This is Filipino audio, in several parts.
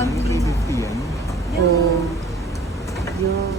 Oh. Yung...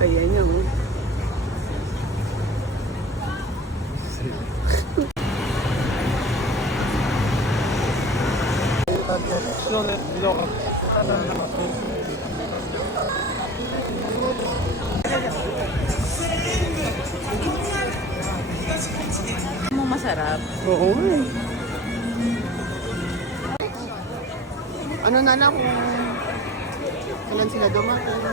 Saya niya, oh. Mo masarap. Oo. Ano na lang kung kailan sila dumating.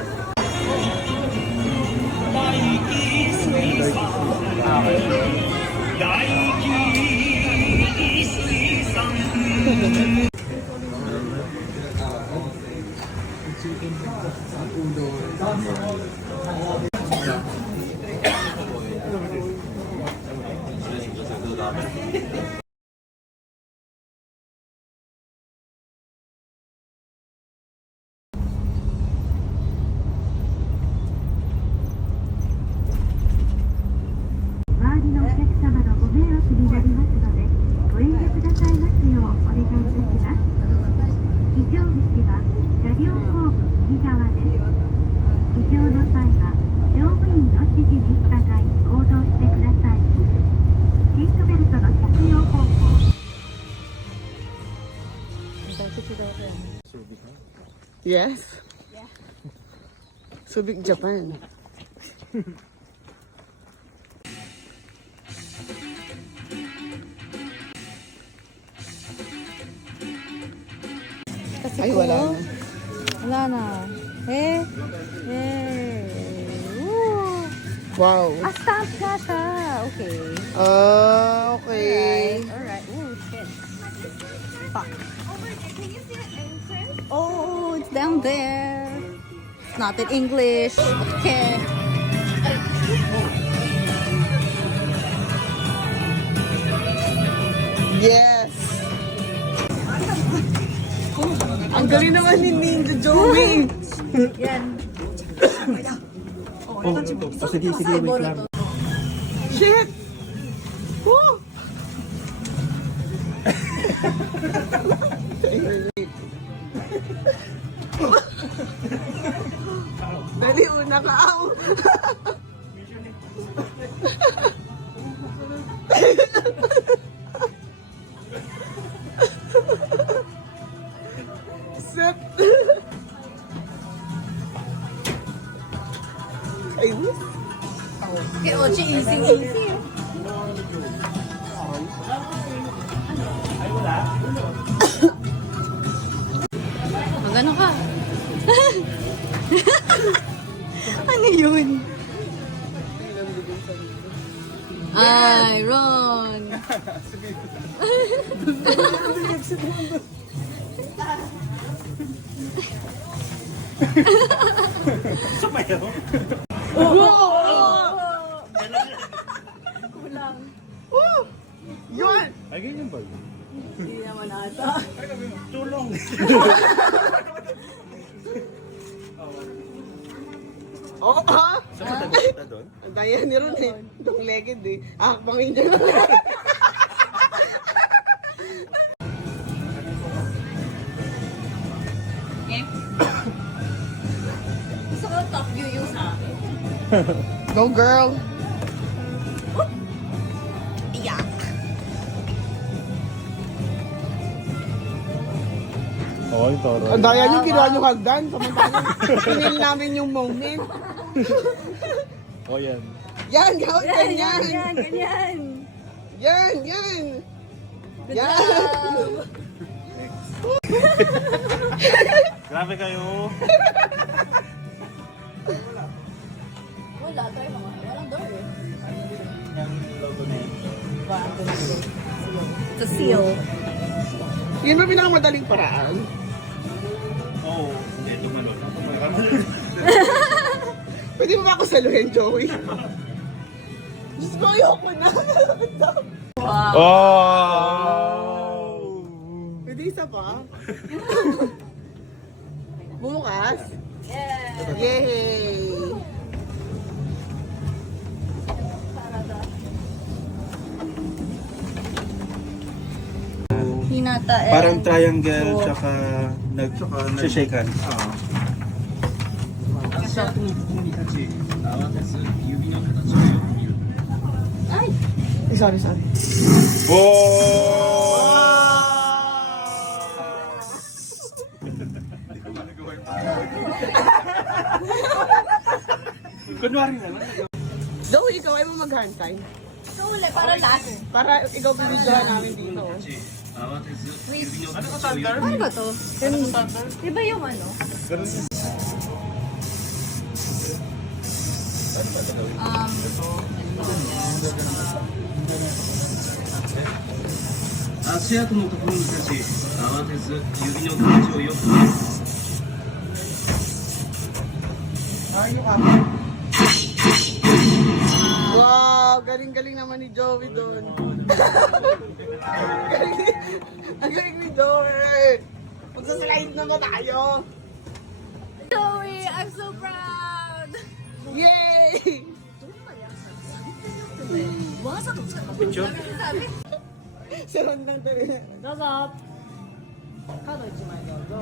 Yes. Yeah. Subic, Japan. Kasi Ay, wala na. Wala na. Eh. Eh. Woo. Wow. Ah, stop na siya. Okay. Okay. Alright. Ooh, shit. Fuck. Oh, it's down there. It's not in English. Okay. Yes. Ang galing naman ni Ninja Joey. Yan. Sige, wait lang. Shit. Woo. Dali, una ka. Aw. Sip. Ay, wus. Okay, Ochi, easy. Magano ka? Ano yun? Ay, Ron! Sumayaw? Kulang. Yun! Ay, ganyan ba yun? Hindi naman ata. Tulong! Oo, ha? Saan ka nagkita doon? Ang daya ni Ron eh. Long-legged eh. Akbangin niya lang. Gusto ko top view yung sa akin. Go girl! Iyak. Oo, yung toro. Ang daya niyo, kinuha niyo hagdan. Samantalang pinil namin yung moment. Oo, yan. Yan, ganyan. Ganyan. Yan, yan. Good Yan. job. Grabe kayo. Wala tayo mga. Walang door eh. Yung logo na yun. It's a seal. Yun ba pinakamadaling paraan? Oo. Hindi, tumalon. Pwede mo ba ako saluhin, Joey? Diyos ko, ayoko na. Wow. Oh! Pwede isa pa? Bukas? Yeah. Yay! hinata and... Parang triangle, So, tsaka nag-shake hands. Oo. 足跡に踏み立ち慌てず指の形をよく見る Ay! Eh, sorry, sorry. Kunwari na lang. Joey, ikaw ay mo mag-hand time. Ito ulit, para last. Para ikaw bibidyohan namin dito. 慌てず Wait, 指の Ano 形 ka をよ thunder? ano ba to? Iba yung ano? Um, 足跡のところに立ち慌てず指の形をよく見る Wow, galing-galing naman ni Joey doon. Ang galing ni Joey. Magsaslide na ba tayo? Joey, I'm so proud! Yay! Picture? Si Ron lang talaga. どうぞ。カード1枚どうぞ。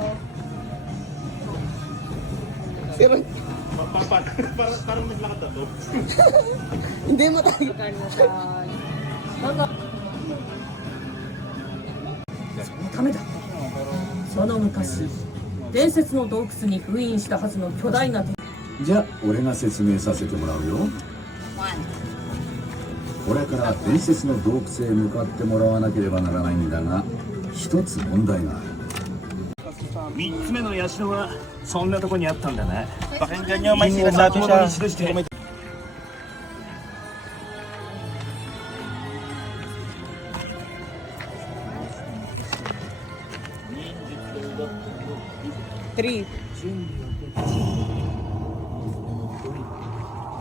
Si Ron. Parang naglakad na to. Hindi mo tayo. わかりました。どうぞ。ためだその昔伝説の洞窟に封印したはずの巨大な手じゃあ俺が説明させてもらうよこれから伝説の洞窟へ向かってもらわなければならないんだが一つ問題がある3つ目の社はそんなとこにあったんだな Pakinggan nyo, may sinasabi siya. Three.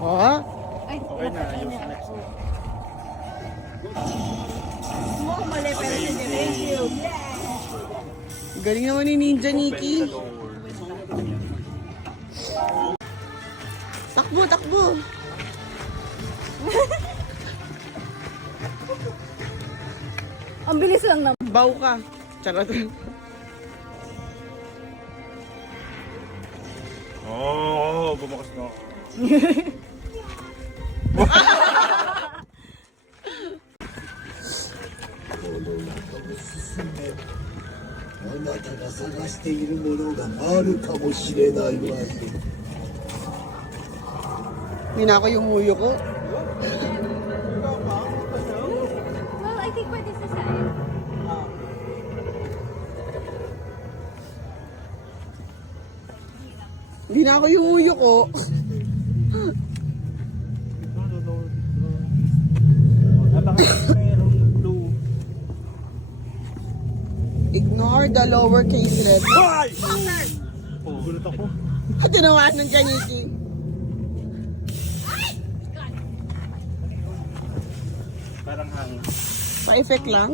Oh? Ay, Okay na, yung next. mo mali pero hindi. Thank you. Galing naman ni Ninja Nikki. Takbo, takbo. Ang bilis lang naman. Baw ka. Charot. Oo, bumukas na. あなたが探しているものがあるかもしれないわよ。 Hindi na ako yung muyo ko. Well, I think pwede sa side. Hindi na ako yung muyo ko. Ignore the lowercase letter. Ay! Oh, gulat ako. Tinawanan ka, Nikki. Parang hangin. Pa-effect lang.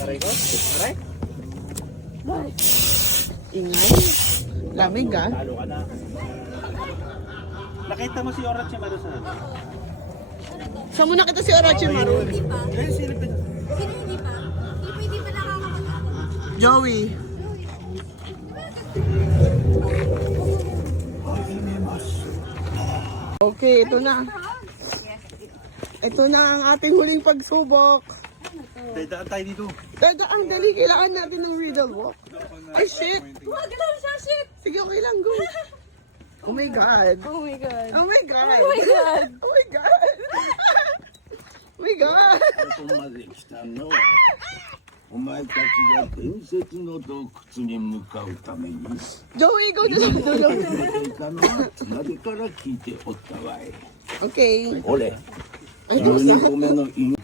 Aray ko? Aray? Ingay. Lamig ah. Talo ka na. Nakita mo si Orochimaru sa Saan mo nakita si Orochimaru? Ayun, silipin. Sino hindi pa? Hindi pa nakakapag-ako. Joey. Okay, ito na. Ito na ang ating huling pagsubok. Daan tayo dito. Ang dali, kailangan natin ng riddle walk. Ay, shit! Gumagalaw siya, shit! Sige, okay lang, go. Oh my God. Oh my God. Oh my God. Oh my God. Oh my God. Oh my God. ここまで来たのはお前たちが伝説の洞窟に向かうために Joey, go na sa dulo. 出ていたのは隣から聞いておったわい Okay. 俺 Ay, go na. 12個目の因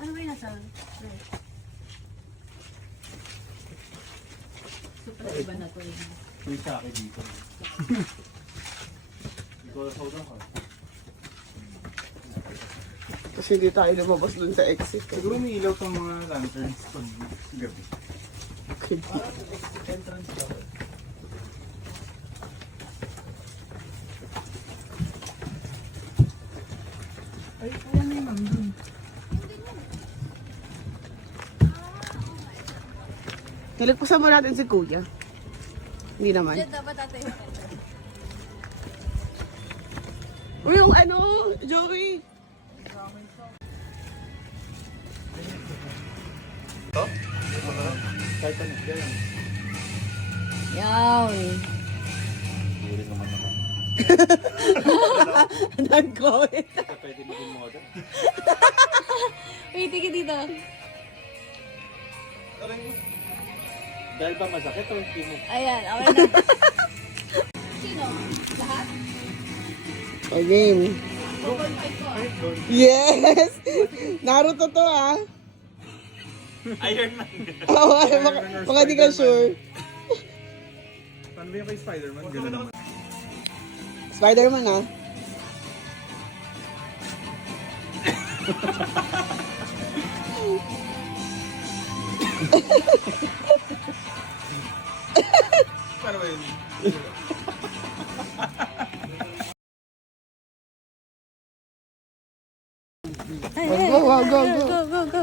Ano ba yung nasa? Super iba na to yun. May sa akin dito. Ikaw na saudan ka. Kasi hindi tayo lumabas dun sa exit. Siguro may ilaw tong mga lanterns pag gabi. Okay. Nilagpasan mo natin si Kuya. Hindi naman. Dapat ate. Uy, yung ano, Joey. Kahit ano, ganyan. Yawn. Hindi naman naman. Nag-comment. Pwede mo din model. Wait, tingin dito. Dahil ba masakit o hindi mo? Ayan, okay na. Sino? Lahat? O, game. Yes! Naruto to, ah. Iron Man. Oo, baka di ka sure. Paano ba yung kay Spider-Man? Gano'n naman. Spider-Man, ah. Paano ba yun? Go, go, go, go. Go, go, go.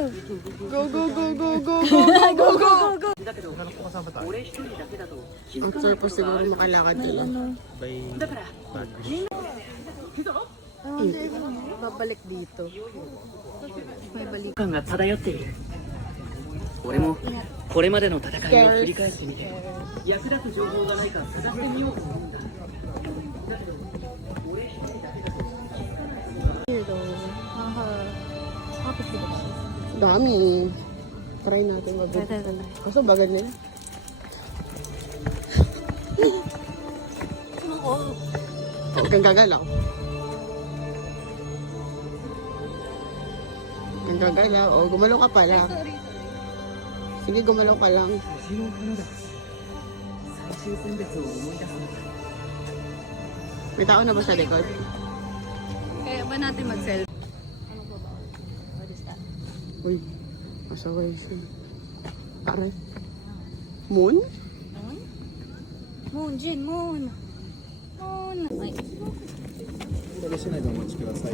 Go, go, go, go, go, go, go, go. Ang sarap pa siguro makalakad nila. Babalik dito. May balik. 感が漂っている俺もこれまでの戦いを振り返ってみて役立つ情報がないか探してみようと思うんだ Dami. Try natin mabili. Kaso bagay nila. Huwag kang gagalaw. Huwag kang gagalaw. O, gumalaw ka pala. Sige, gumalaw ka lang. May tao na ba sa likod? Kaya ba natin mag-selfie? Uy, masaway siya. Pare. Moon? Moon, Jin, Moon. Moon. Ay. 気にしないでお待ちください。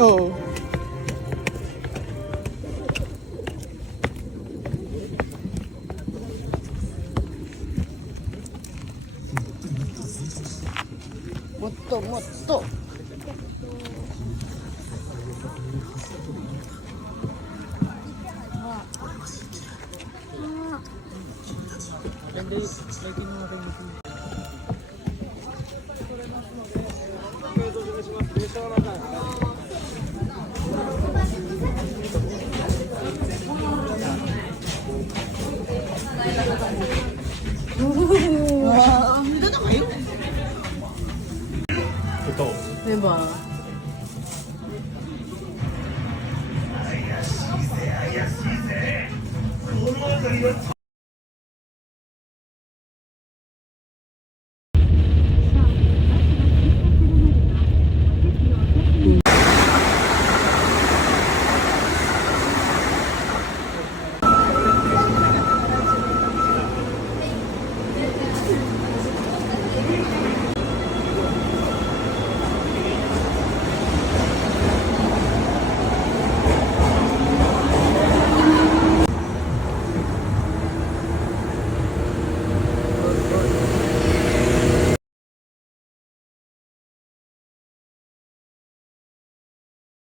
Oo. Motto, motto. Dito na kayo. Totoo. Diba?